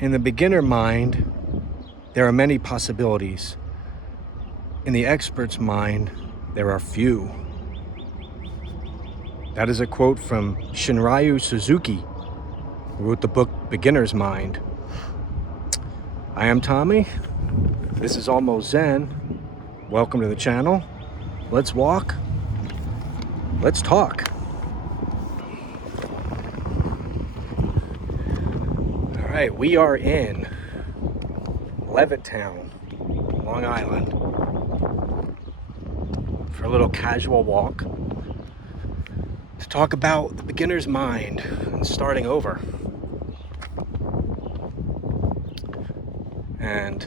In the beginner mind, there are many possibilities. In the expert's mind, there are few. That is a quote from Shinryu Suzuki, who wrote the book Beginner's Mind. I am Tommy. This is Almost Zen. Welcome to the channel. Let's walk. Let's talk. All right, we are in Levittown, Long Island, for a little casual walk to talk about the beginner's mind and starting over. And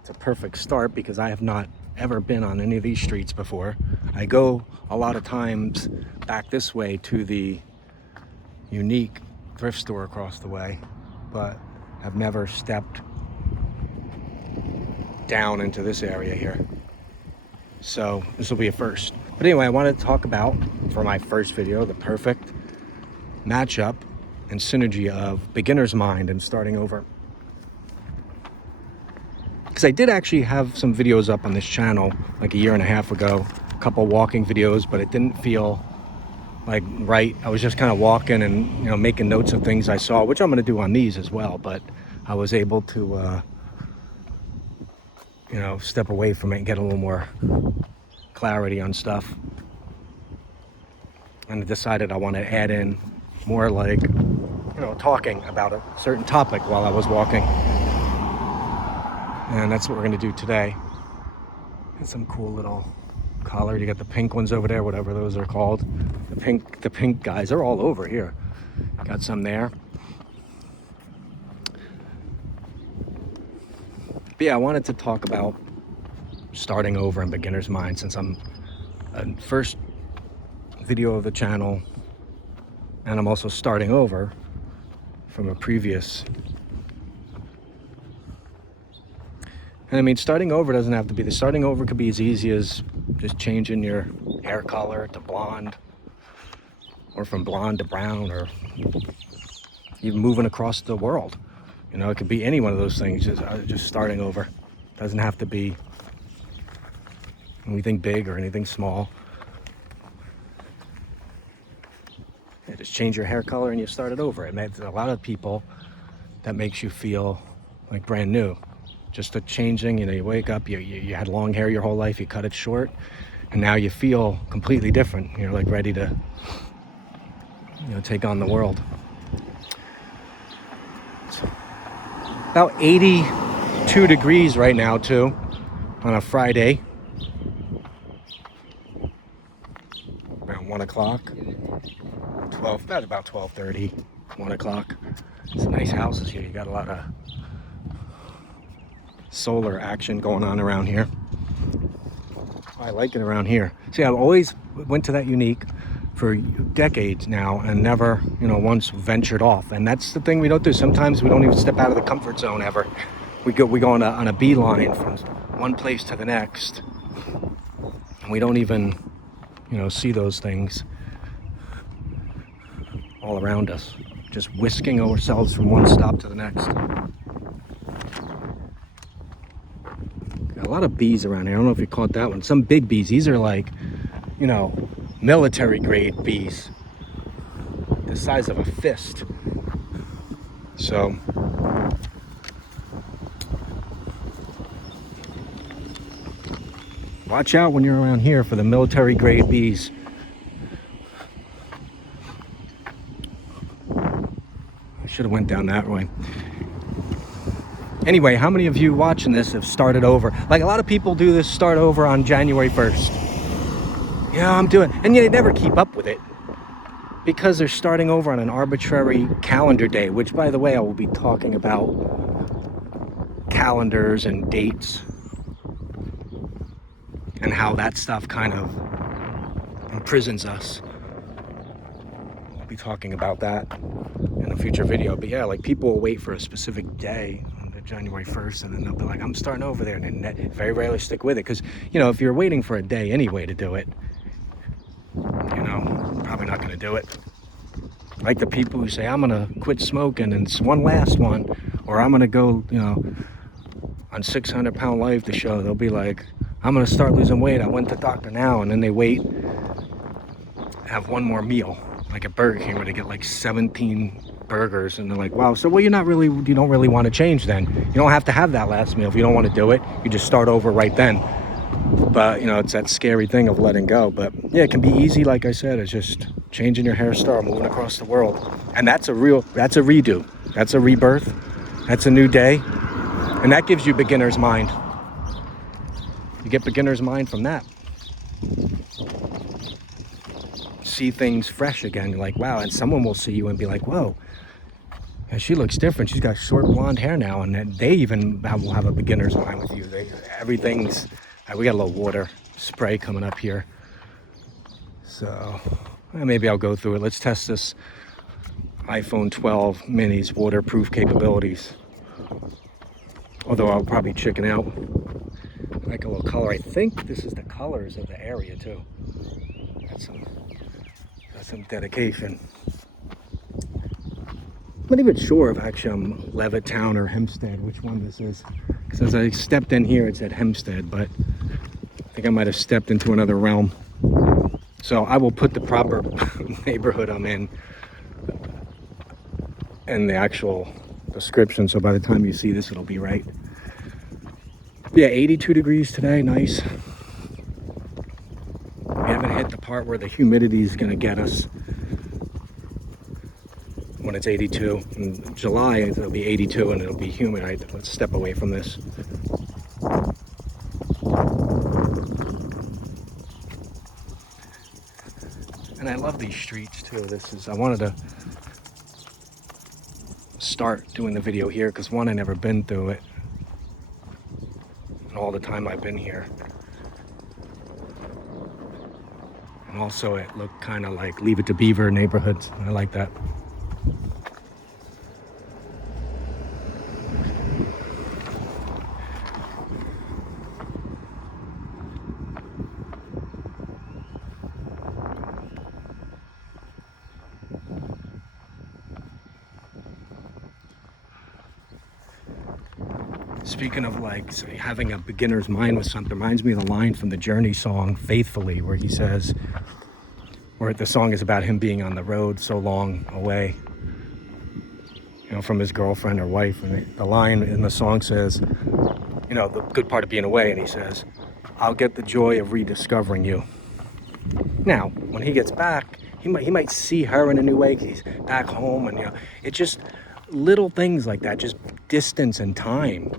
it's a perfect start because I have not ever been on any of these streets before. I go a lot of times back this way to the unique thrift store across the way, but have never stepped down into this area here. So this will be a first. But anyway, I wanted to talk about, for my first video, the perfect matchup and synergy of beginner's mind and starting over. Because I did actually have some videos up on this channel like a year and a half ago, a couple walking videos, but it didn't feel like right. I was just kind of walking and making notes of things I saw, which I'm going to do on these as well, but I was able to step away from it and get a little more clarity on stuff. And I decided I want to add in more like talking about a certain topic while I was walking. And that's what we're going to do today. And some cool little collar. You got the pink ones over there, whatever those are called. The pink guys are all over here. Got some there. But yeah, I wanted to talk about starting over in beginner's mind since I'm a first video of the channel, and I'm also starting over from a previous. And I mean, starting over doesn't have to be, the starting over could be as easy as just changing your hair color to blonde, or from blonde to brown, or even moving across the world. It could be any one of those things, just starting over. Doesn't have to be anything big or anything small. Yeah, just change your hair color and you start it over. It makes a lot of people, that makes you feel like brand new. Just a changing, you wake up, you had long hair your whole life, you cut it short, and now you feel completely different. You're like ready to, take on the world. So, about 82 degrees right now too, on a Friday. Around 1 o'clock, about 12:30, 1 o'clock. Some nice houses here. You got a lot of solar action going on around here. I like it around here. See, I've always went to that unique for decades now and never, once ventured off. And that's the thing we don't do. Sometimes we don't even step out of the comfort zone ever. We go on a beeline from one place to the next. And we don't even, see those things all around us. Just whisking ourselves from one stop to the next. A lot of bees around here. I don't know if you caught that one. Some big bees. These are like, military grade bees. The size of a fist. So, watch out when you're around here for the military grade bees. I should have went down that way. Anyway, how many of you watching this have started over? Like a lot of people do this start over on January 1st. Yeah, I'm doing, and they never keep up with it because they're starting over on an arbitrary calendar day, which by the way, I will be talking about calendars and dates and how that stuff kind of imprisons us. I'll be talking about that in a future video. But yeah, like people will wait for a specific day, January 1st, and then they'll be like, I'm starting over there, and then very rarely stick with it because if you're waiting for a day anyway to do it, probably not going to do it. Like the people who say, I'm going to quit smoking and it's one last one, Or I'm gonna go, you know, on 600 Pound Life, the show, they'll be like, I'm gonna start losing weight, I went to Dr. Now, and then they wait, have one more meal, like at Burger King, where they get like 17 burgers, and they're like, wow, so well, you don't really want to change then. You don't have to have that last meal if you don't want to do it. You just start over right then. But you know, it's that scary thing of letting go. But yeah, it can be easy, like I said. It's just changing your hairstyle, moving across the world, and that's a redo, that's a rebirth, that's a new day, and that gives you beginner's mind. You get beginner's mind from that. See things fresh again. You're like, wow, and someone will see you and be like, whoa, yeah, she looks different. She's got short blonde hair now, and they even will have a beginner's mind with you. Everything's. We got a little water spray coming up here, so maybe I'll go through it. Let's test this iPhone 12 mini's waterproof capabilities. Although I'll probably chicken out. I like a little color. I think this is the colors of the area too. That's some dedication. I'm not even sure if actually I'm Levittown or Hempstead, which one this is. Because as I stepped in here, it said Hempstead, but I think I might have stepped into another realm. So I will put the proper neighborhood I'm in the actual description, so by the time you see this, it'll be right. Yeah, 82 degrees today, nice. We haven't hit the part where the humidity is gonna get us when it's 82. In July, it'll be 82 and it'll be humid. Right, let's step away from this. And I love these streets too. I wanted to start doing the video here because one, I never been through it. And all the time I've been here. And also it looked kind of like Leave It to Beaver neighborhoods. I like that. Speaking of like having a beginner's mind with something, reminds me of the line from the Journey song Faithfully, where he says, where the song is about him being on the road so long away, you know, from his girlfriend or wife. And the line in the song says, you know, the good part of being away, and he says, I'll get the joy of rediscovering you. Now, when he gets back, he might see her in a new way, 'cause he's back home, and you know, it's just little things like that, just distance and time.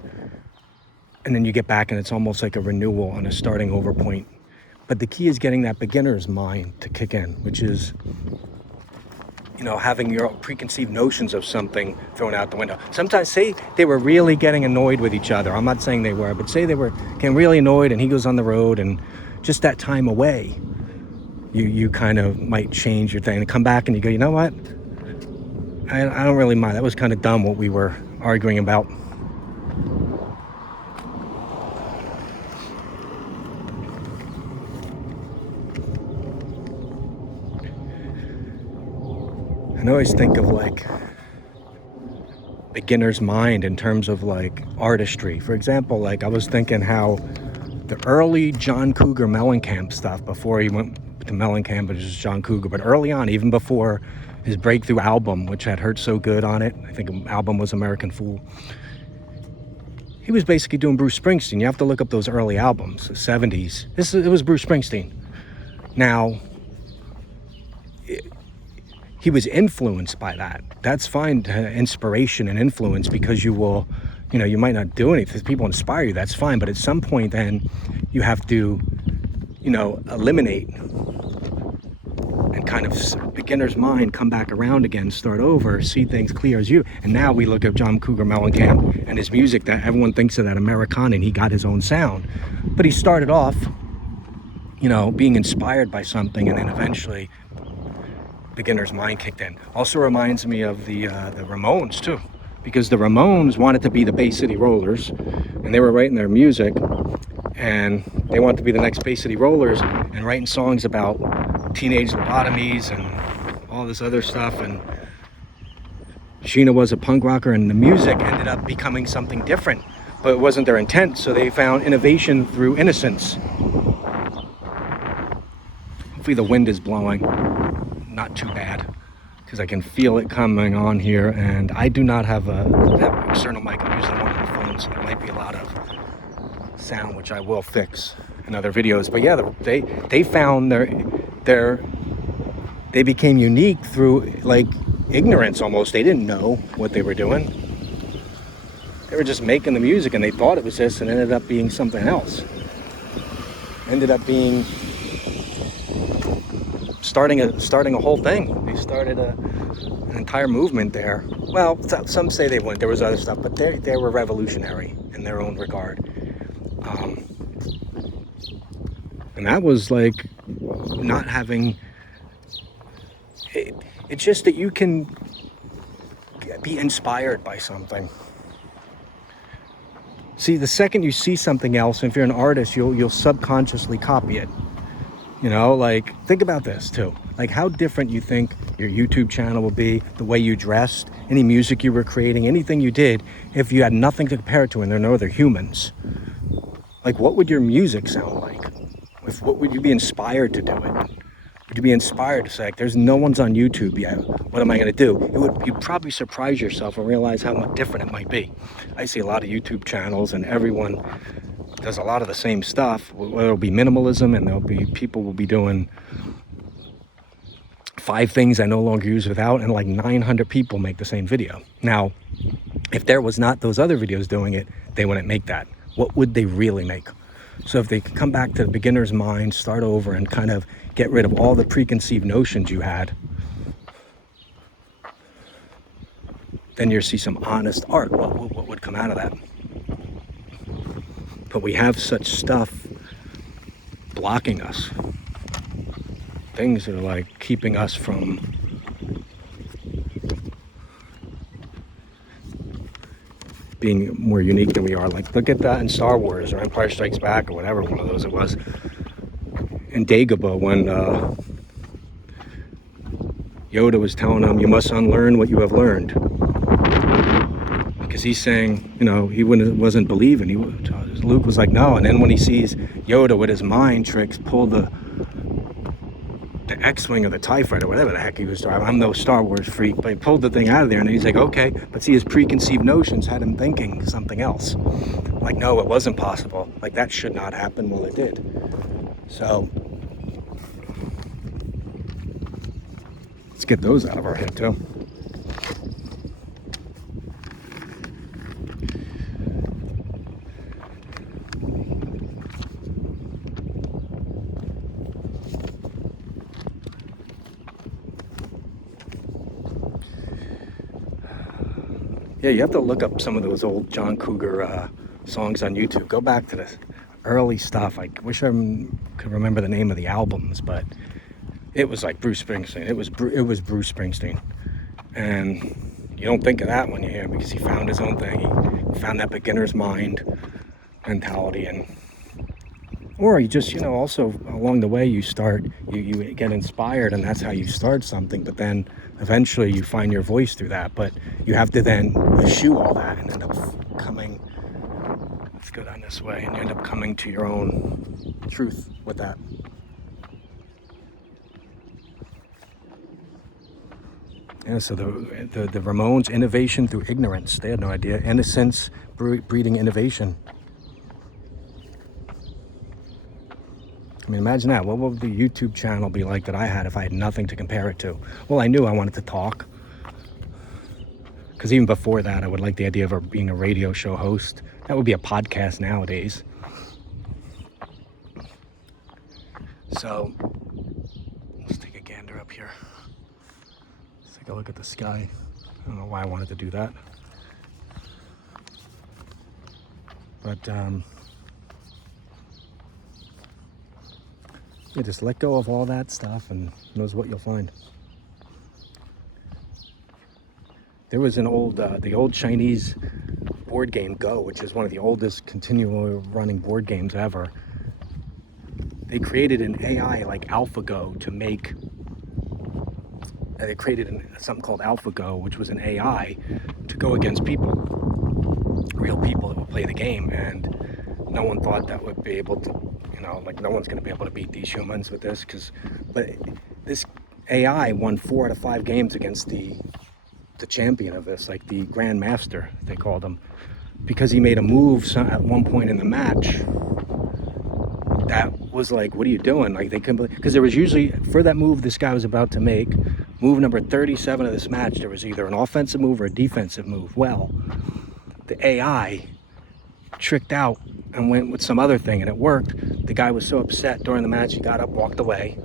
And then you get back and it's almost like a renewal and a starting over point. But the key is getting that beginner's mind to kick in, which is, you know, having your preconceived notions of something thrown out the window. Sometimes, say they were really getting annoyed with each other. I'm not saying they were, but say they were getting really annoyed and he goes on the road, and just that time away, you kind of might change your thing and come back and you go, you know what? I don't really mind. That was kind of dumb what we were arguing about. I always think of like beginner's mind in terms of like artistry. For example, like I was thinking how the early John Cougar Mellencamp stuff, before he went to Mellencamp, it was just John Cougar, but early on, even before his breakthrough album, which had Hurt So Good on it, I think the album was American Fool, he was basically doing Bruce Springsteen. You have to look up those early albums, the 70s. It was Bruce Springsteen. Now, he was influenced by that. That's fine to have inspiration and influence, because you will, you know, you might not do anything. If people inspire you, that's fine. But at some point then you have to, you know, eliminate and kind of beginner's mind, come back around again, start over, see things clear as you. And now we look at John Cougar Mellencamp and his music, that everyone thinks of that Americana, and he got his own sound. But he started off, you know, being inspired by something, and then eventually beginner's mind kicked in. Also reminds me of the Ramones too, because the Ramones wanted to be the Bay City Rollers, and they were writing their music, and they wanted to be the next Bay City Rollers, and writing songs about teenage lobotomies and all this other stuff. And Sheena was a punk rocker, and the music ended up becoming something different, but it wasn't their intent, so they found innovation through innocence. Hopefully the wind is blowing, not too bad, because I can feel it coming on here, and I do not have that external mic. I'm using one of the phones, so there might be a lot of sound, which I will fix in other videos. But yeah, they found they became unique through like ignorance almost. They didn't know what they were doing. They were just making the music, and they thought it was this, and ended up being something else. Ended up being starting a whole thing. They started an entire movement there. Well, some say they weren't. There was other stuff, but they were revolutionary in their own regard. And that was like not having. It's just that you can be inspired by something. See, the second you see something else, if you're an artist, you'll subconsciously copy it. You know, like, think about this too. Like, how different you think your YouTube channel will be, the way you dressed, any music you were creating, anything you did, if you had nothing to compare it to and there are no other humans. Like, what would your music sound like? What would you be inspired to do it? Would you be inspired to say, like, there's no one's on YouTube yet, what am I going to do? You'd probably surprise yourself and realize how much different it might be. I see a lot of YouTube channels, and everyone does a lot of the same stuff. It'll be minimalism, and there'll be people will be doing 5 things I no longer use without, and like 900 people make the same video. Now, if there was not those other videos doing it, they wouldn't make that. What would they really make? So if they could come back to the beginner's mind, start over, and kind of get rid of all the preconceived notions you had, then you'll see some honest art. What would come out of that? But we have such stuff blocking us. Things that are like keeping us from being more unique than we are. Like, look at that in Star Wars or Empire Strikes Back or whatever one of those it was. In Dagobah, when Yoda was telling him, you must unlearn what you have learned. Because he's saying, you know, he wasn't believing. Luke was like, no. And then when he sees Yoda with his mind tricks pull the X-Wing or the TIE Fighter, whatever the heck he was driving. I'm no Star Wars freak, but he pulled the thing out of there, and he's like, okay. But see, his preconceived notions had him thinking something else. Like, no, it wasn't possible. Like, that should not happen. Well, it did. So let's get those out of our head too. Yeah, you have to look up some of those old John Cougar songs on YouTube. Go back to this early stuff. I wish I could remember the name of the albums, but it was like Bruce Springsteen. It was Bruce Springsteen. And you don't think of that when you hear him, because he found his own thing. He found that beginner's mind mentality. Or you just, you know, also along the way you get inspired, and that's how you start something. But then eventually you find your voice through that. But you have to then eschew all that and end up coming, let's go down this way, and you end up coming to your own truth with that. Yeah, so the Ramones, innovation through ignorance. They had no idea. Innocence breeding innovation. I mean, imagine that. What would the YouTube channel be like that I had if I had nothing to compare it to? Well, I knew I wanted to talk. Because even before that, I would like the idea of being a radio show host. That would be a podcast nowadays. So, let's take a gander up here. Let's take a look at the sky. I don't know why I wanted to do that. But, yeah, just let go of all that stuff and knows what you'll find. There was an the old Chinese board game Go, which is one of the oldest continually running board games ever. They created an AI like AlphaGo to make And they created something called AlphaGo, which was an AI to go against people, real people that would play the game. And no one thought that would be able to, like no one's going to be able to beat these humans with this. But this AI won 4 out of 5 games against the champion of this, like the Grand Master, they called him, because he made a move at one point in the match that was like, what are you doing? Like, they couldn't, because there was usually, for that move this guy was about to make, move number 37 of this match, there was either an offensive move or a defensive move. Well, the AI tricked out and went with some other thing, and it worked. The guy was so upset during the match, he got up, walked away,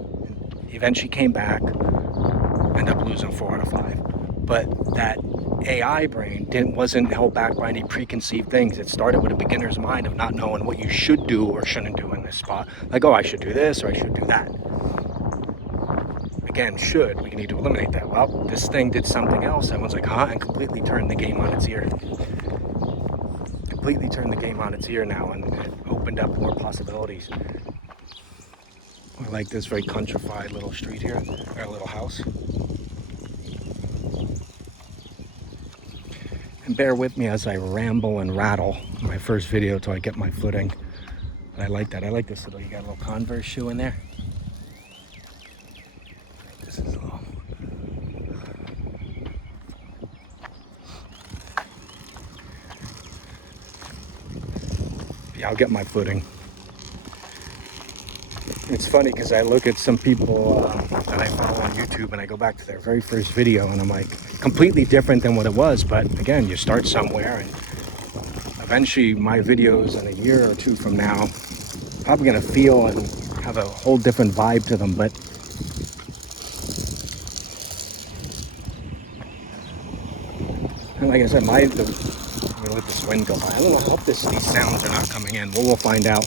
eventually came back, ended up losing 4 out of 5. But that AI brain wasn't held back by any preconceived things. It started with a beginner's mind of not knowing what you should do or shouldn't do in this spot. Like, oh, I should do this or I should do that. Again, should, we need to eliminate that. Well, this thing did something else. Everyone's like, huh? And completely turned the game on its ear. Completely turned the game on its ear now, and it opened up more possibilities. I like this very countrified little street here, or a little house. And bear with me as I ramble and rattle in my first video until I get my footing. But I like that. I like this little, you got a little Converse shoe in there. This is a little. Yeah, I'll get my footing. It's funny because I look at some people that I follow on YouTube and I go back to their very first video and I'm like, completely different than what it was. But again, you start somewhere, and eventually my videos in a year or two from now probably going to feel and have a whole different vibe to them. But and like I said, I'm gonna let this wind go by. I don't know, I hope these sounds are not coming in. We'll find out.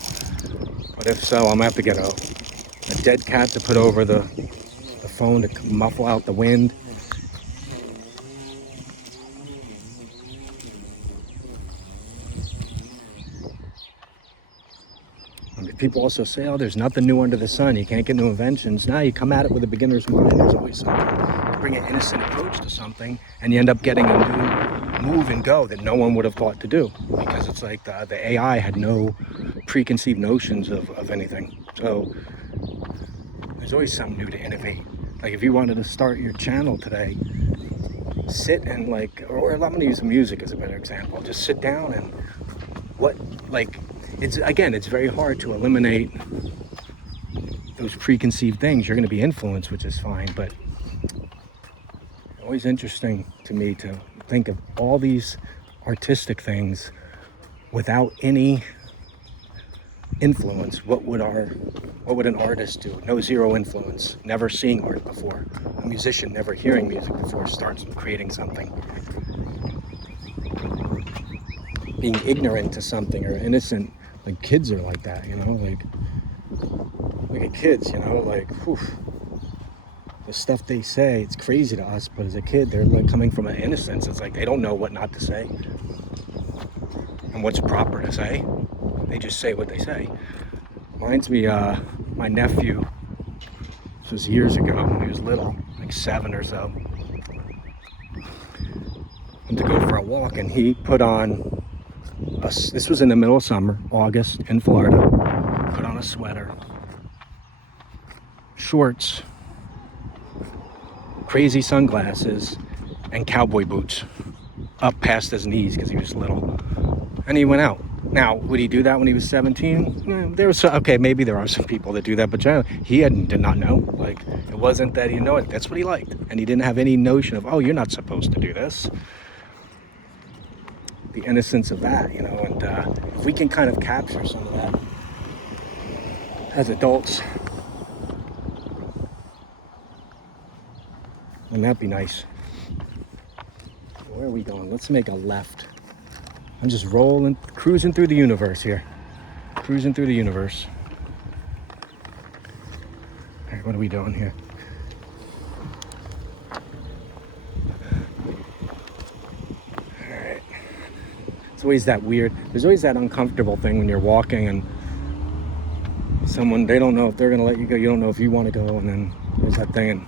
But if so, I'm gonna have to get a dead cat to put over the phone to muffle out the wind. I mean, people also say, oh, there's nothing new under the sun. You can't get new inventions. Now you come at it with a beginner's mind. There's always something. You bring an innocent approach to something, and you end up getting a new move and go that no one would have thought to do, because it's like the AI had no preconceived notions of anything. So there's always something new to innovate. Like if you wanted to start your channel today, sit and or I'm going to use music as a better example. Just sit down and it's very hard to eliminate those preconceived things. You're going to be influenced, which is fine, but always interesting to me to think of all these artistic things without any influence. What would an artist do? No, zero influence. Never seeing art before. A musician never hearing music before starts creating something. Being ignorant to something or innocent, like kids are like that, look at kids, whew, the stuff they say, it's crazy to us, but as a kid, they're coming from an innocence. It's like they don't know what not to say and what's proper to say. They just say what they say. Reminds me, my nephew, this was years ago when he was little, like 7 or so, went to go for a walk, and he put on, this was in the middle of summer, August, in Florida, put on a sweater, shorts, crazy sunglasses, and cowboy boots up past his knees because he was little, and he went out. Now, would he do that when he was 17? Maybe there are some people that do that, but generally, he did not know. It wasn't that he didn't know it. That's what he liked. And he didn't have any notion of, oh, you're not supposed to do this. The innocence of that, and if we can kind of capture some of that as adults, wouldn't that be nice? Where are we going? Let's make a left. I'm just cruising through the universe here. Cruising through the universe. All right, what are we doing here? All right. It's always that weird. There's always that uncomfortable thing when you're walking and someone, they don't know if they're going to let you go. You don't know if you want to go. And then there's that thing.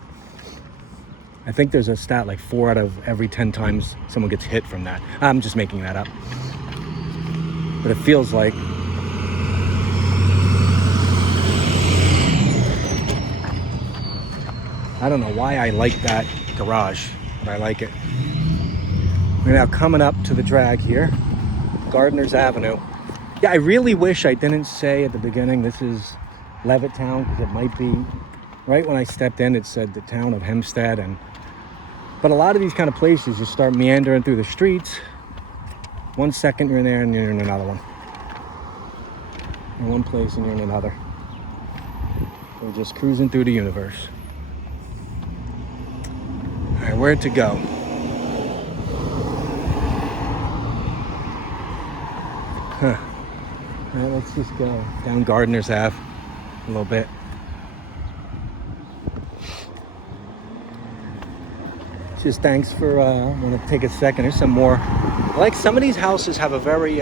And I think there's a stat like 4 out of every 10 times someone gets hit from that. I'm just making that up. But it feels like I don't know why I like that garage, but I like it. We're now coming up to the drag here, Gardner's Avenue. Yeah, I really wish I didn't say at the beginning this is Levittown, because it might be. Right when I stepped in, it said the town of Hempstead, but a lot of these kind of places, you start meandering through the streets. 1 second you're in there and you're in another one. In one place and you're in another. We're just cruising through the universe. All right, where to go? Huh. All right, let's just go down Gardner's Ave a little bit. Just thanks for, I want to take a second. There's some more. Like some of these houses have a very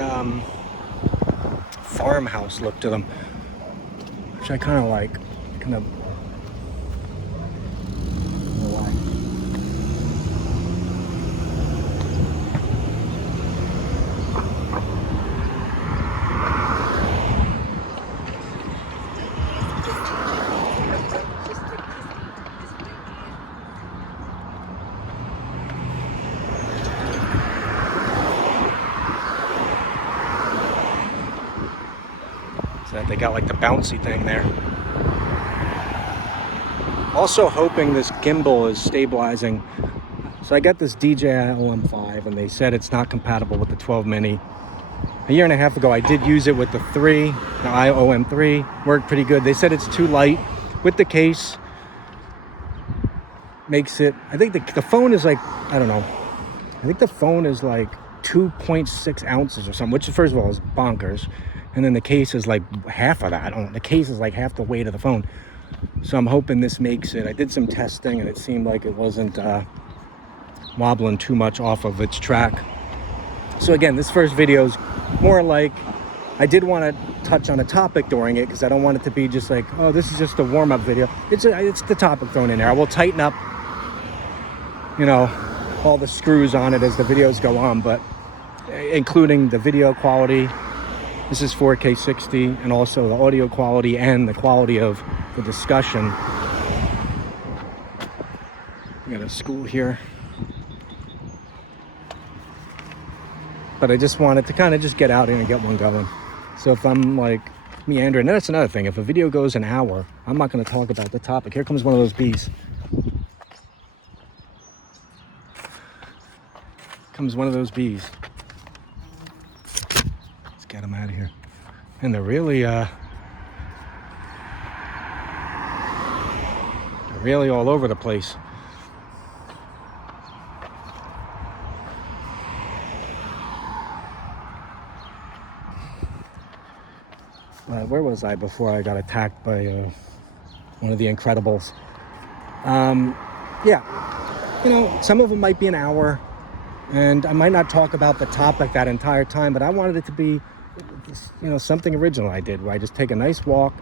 farmhouse look to them, which I kind of like. Kind of. I don't know why. They got like the bouncy thing there. Also hoping this gimbal is stabilizing. So I got this DJI OM 5 and they said it's not compatible with the 12 mini. A year and a half ago I did use it with the 3, the OM 3, worked pretty good. They said it's too light with the case. Makes it, I think the phone is like, I don't know. I think the phone is like 2.6 ounces or something, which first of all is bonkers. And then the case is like half of that. The case is like half the weight of the phone. So I'm hoping this makes it. I did some testing and it seemed like it wasn't wobbling too much off of its track. So again, this first video is more like, I did want to touch on a topic during it because I don't want it to be just like, oh, this is just a warm-up video. It's the topic thrown in there. I will tighten up, you know, all the screws on it as the videos go on, but including the video quality. This is 4K 60, and also the audio quality and the quality of the discussion. We got a school here. But I just wanted to kind of just get out here and get one going. So if I'm like meandering, that's another thing. If a video goes an hour, I'm not going to talk about the topic. Here comes one of those bees. Comes one of those bees. Get them out of here. And they're really all over the place. Where was I before I got attacked by one of the Incredibles? Yeah, you know, some of them might be an hour, and I might not talk about the topic that entire time, but I wanted it to be, you know, something original I did, where I just take a nice walk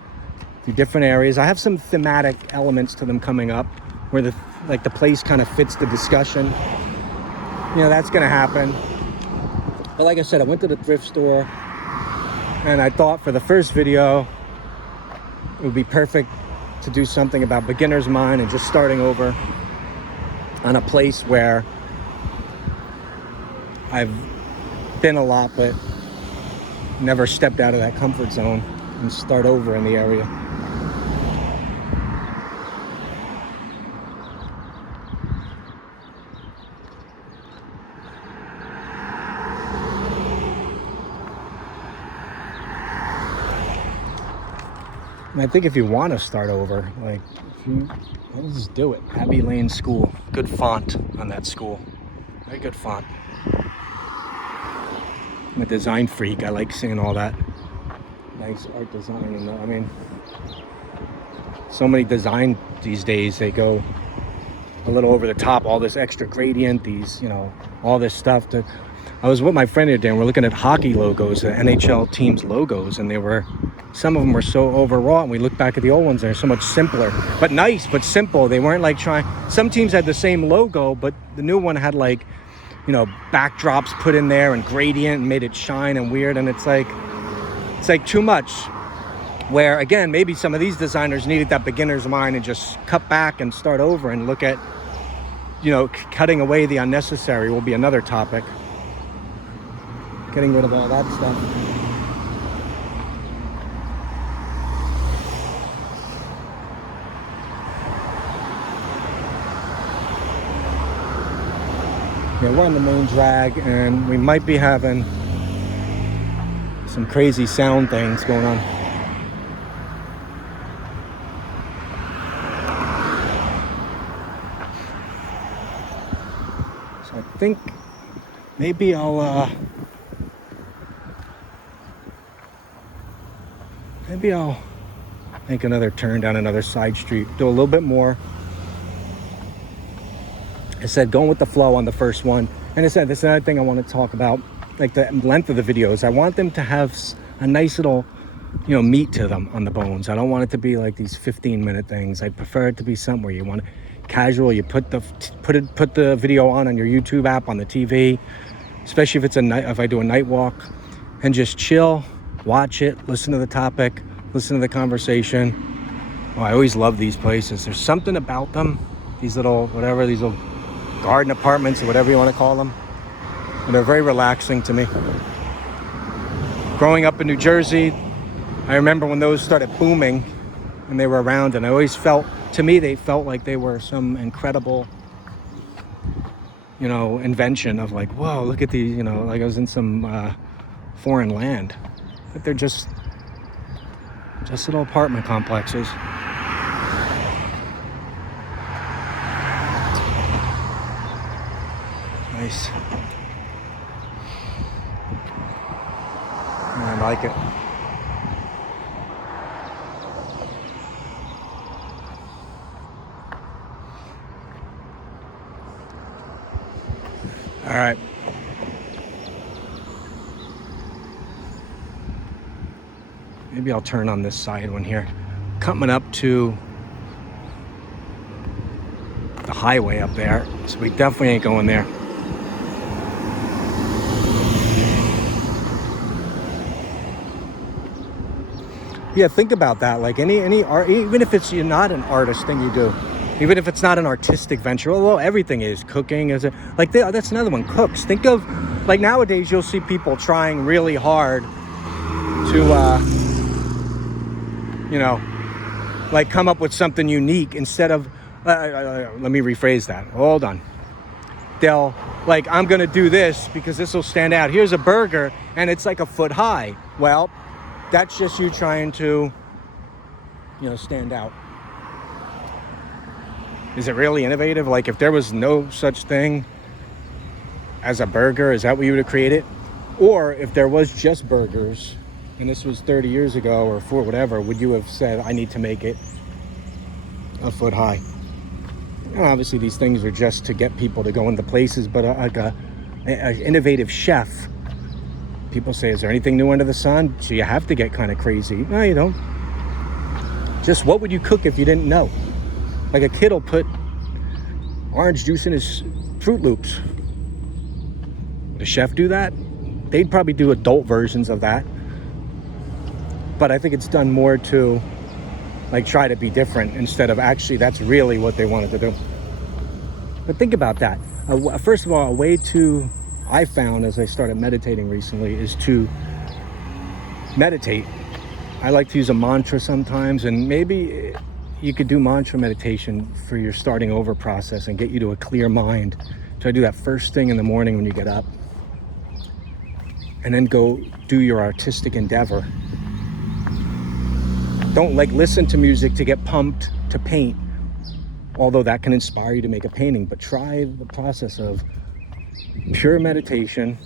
through different areas. I have some thematic elements to them coming up, where the place kind of fits the discussion. You know, that's going to happen. But like I said, I went to the thrift store, and I thought for the first video, it would be perfect to do something about beginner's mind and just starting over on a place where I've been a lot, but never stepped out of that comfort zone, and start over in the area. And I think if you want to start over, like, let's just do it. Abbey Lane School. Good font on that school. Very good font. I'm a design freak. I like seeing all that nice art design. And I mean, so many design these days, they go a little over the top. All this extra gradient, these, you know, all this stuff. I was with my friend today and we're looking at hockey logos, the NHL teams logos, and some of them were so overwrought, and we look back at the old ones, they're so much simpler, but nice, but simple. They weren't like some teams had the same logo, but the new one had like, backdrops put in there and gradient and made it shine and weird, and it's like too much. Where again, maybe some of these designers needed that beginner's mind and just cut back and start over and look at, cutting away the unnecessary will be another topic. Getting rid of all that stuff. Yeah, we're on the main drag and we might be having some crazy sound things going on. So I think maybe I'll make another turn down another side street, do a little bit more. I said going with the flow on the first one, and I said this is another thing I want to talk about, like the length of the videos. I want them to have a nice little meat to them on the bones. I don't want it to be like these 15-minute things. I prefer it to be something where you want it casual. You put the video on your YouTube app on the TV, especially if I do a night walk, and just chill, watch it, listen to the topic, listen to the conversation. Oh, I always love these places. There's something about them, these little garden apartments or whatever you want to call them, and they're very relaxing to me. Growing up in New Jersey, I remember when those started booming and they were around, and I always felt, to me, they felt like they were some incredible, invention of like, whoa, look at these, like I was in some foreign land. But they're just little apartment complexes. Nice. I like it. All right. Maybe I'll turn on this side one here. Coming up to the highway up there, so we definitely ain't going there. Yeah, think about that. Like any art, even if you're not an artist thing you do, even if it's not an artistic venture, although everything is, cooking is that's another one. Cooks. Think of like nowadays you'll see people trying really hard to like come up with something unique instead of let me rephrase that. Hold on. They'll like, I'm gonna do this because this will stand out. Here's a burger and it's like a foot high. Well, that's just you trying to, stand out. Is it really innovative? Like if there was no such thing as a burger, is that what you would have created? Or if there was just burgers and this was 30 years ago or 4, whatever, would you have said, I need to make it a foot high? And obviously these things are just to get people to go into places, but an innovative chef, people say, is there anything new under the sun? So you have to get kind of crazy. No, you don't. Just what would you cook if you didn't know? Like a kid will put orange juice in his Fruit Loops. Would a chef do that? They'd probably do adult versions of that. But I think it's done more to like try to be different instead of actually that's really what they wanted to do. But think about that. First of all, a way I found as I started meditating recently is to meditate. I like to use a mantra sometimes, and maybe you could do mantra meditation for your starting over process and get you to a clear mind. Try to do that first thing in the morning when you get up, and then go do your artistic endeavor. Don't like listen to music to get pumped to paint, although that can inspire you to make a painting, but try the process of pure meditation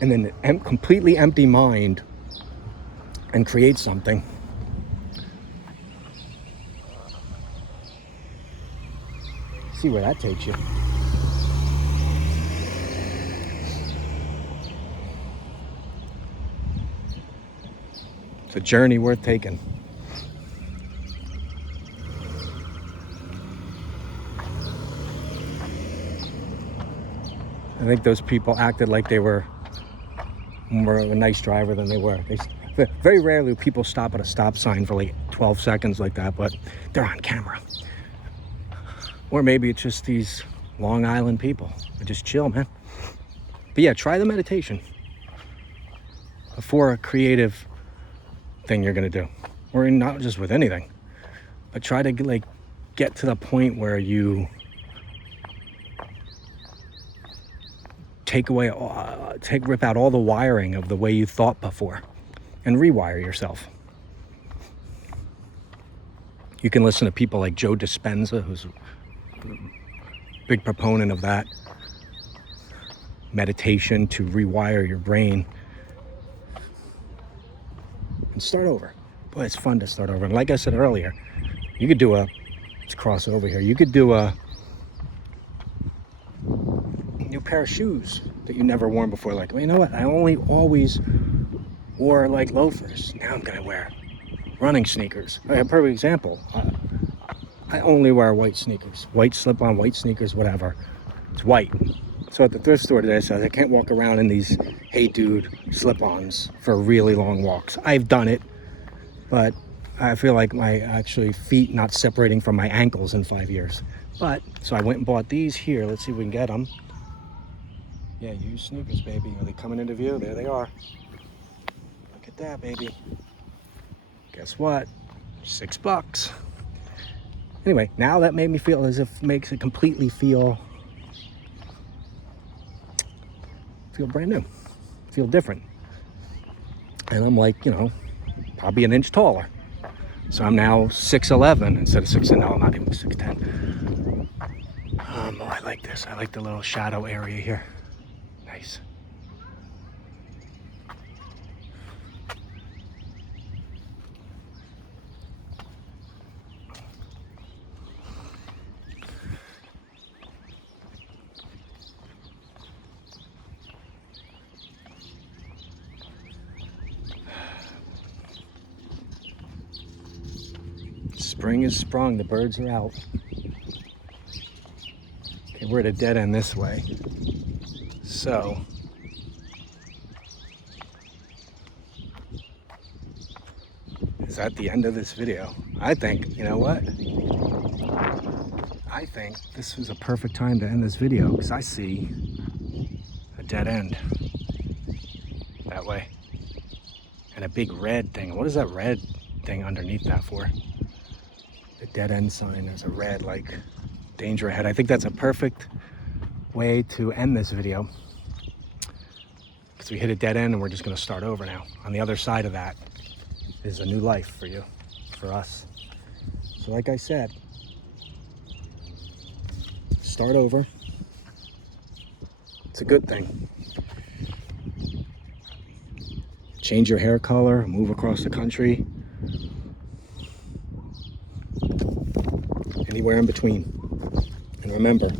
and then completely empty mind and create something. See where that takes you. It's a journey worth taking. I think those people acted like they were more of a nice driver than they were. Very rarely do people stop at a stop sign for like 12 seconds like that, but they're on camera. Or maybe it's just these Long Island people. They just chill, man. But yeah, try the meditation before a creative thing you're gonna do, or not just with anything, but try to like get to the point where you rip out all the wiring of the way you thought before and rewire yourself. You can listen to people like Joe Dispenza, who's a big proponent of that meditation to rewire your brain and start over. Boy, it's fun to start over. And like I said earlier, you could do let's cross over here. You could do a new pair of shoes that you never worn before. Like, well, you know what? I always wore like loafers. Now I'm gonna wear running sneakers. A perfect example. I only wear white sneakers, white slip-on, white sneakers, whatever. It's white. So at the thrift store today, I said I can't walk around in these Hey Dude slip-ons for really long walks. I've done it, but I feel like my actually feet not separating from my ankles in 5 years. But so I went and bought these here. Let's see if we can get them. Yeah, used sneakers, baby. Are they coming into view? There they are. Look at that, baby. Guess what? $6. Anyway, now that made me feel as if makes it completely feel brand new, feel different. And I'm like, probably an inch taller. So I'm now 6'11" instead of 6'10". No, I'm not even 6'10". Oh, I like this. I like the little shadow area here. Nice. Spring is sprung, the birds are out. Okay, we're at a dead end this way. So, is that the end of this video? I think, you know what? I think this was a perfect time to end this video because I see a dead end that way. And a big red thing. What is that red thing underneath that for? The dead end sign. There's a red like danger ahead. I think that's a perfect way to end this video because we hit a dead end and we're just going to start over now. On the other side of that is a new life for you, for us. So like I said, start over. It's a good thing. Change your hair color, move across the country. Anywhere in between. And remember,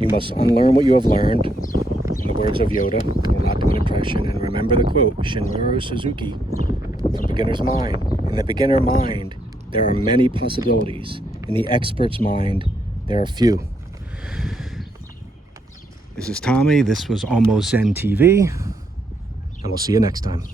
you must unlearn what you have learned. In the words of Yoda, will not do an impression. And remember the quote, Shinmuro Suzuki, from Beginner's Mind. In the beginner mind, there are many possibilities. In the expert's mind, there are few. This is Tommy. This was Almost Zen TV. And we'll see you next time.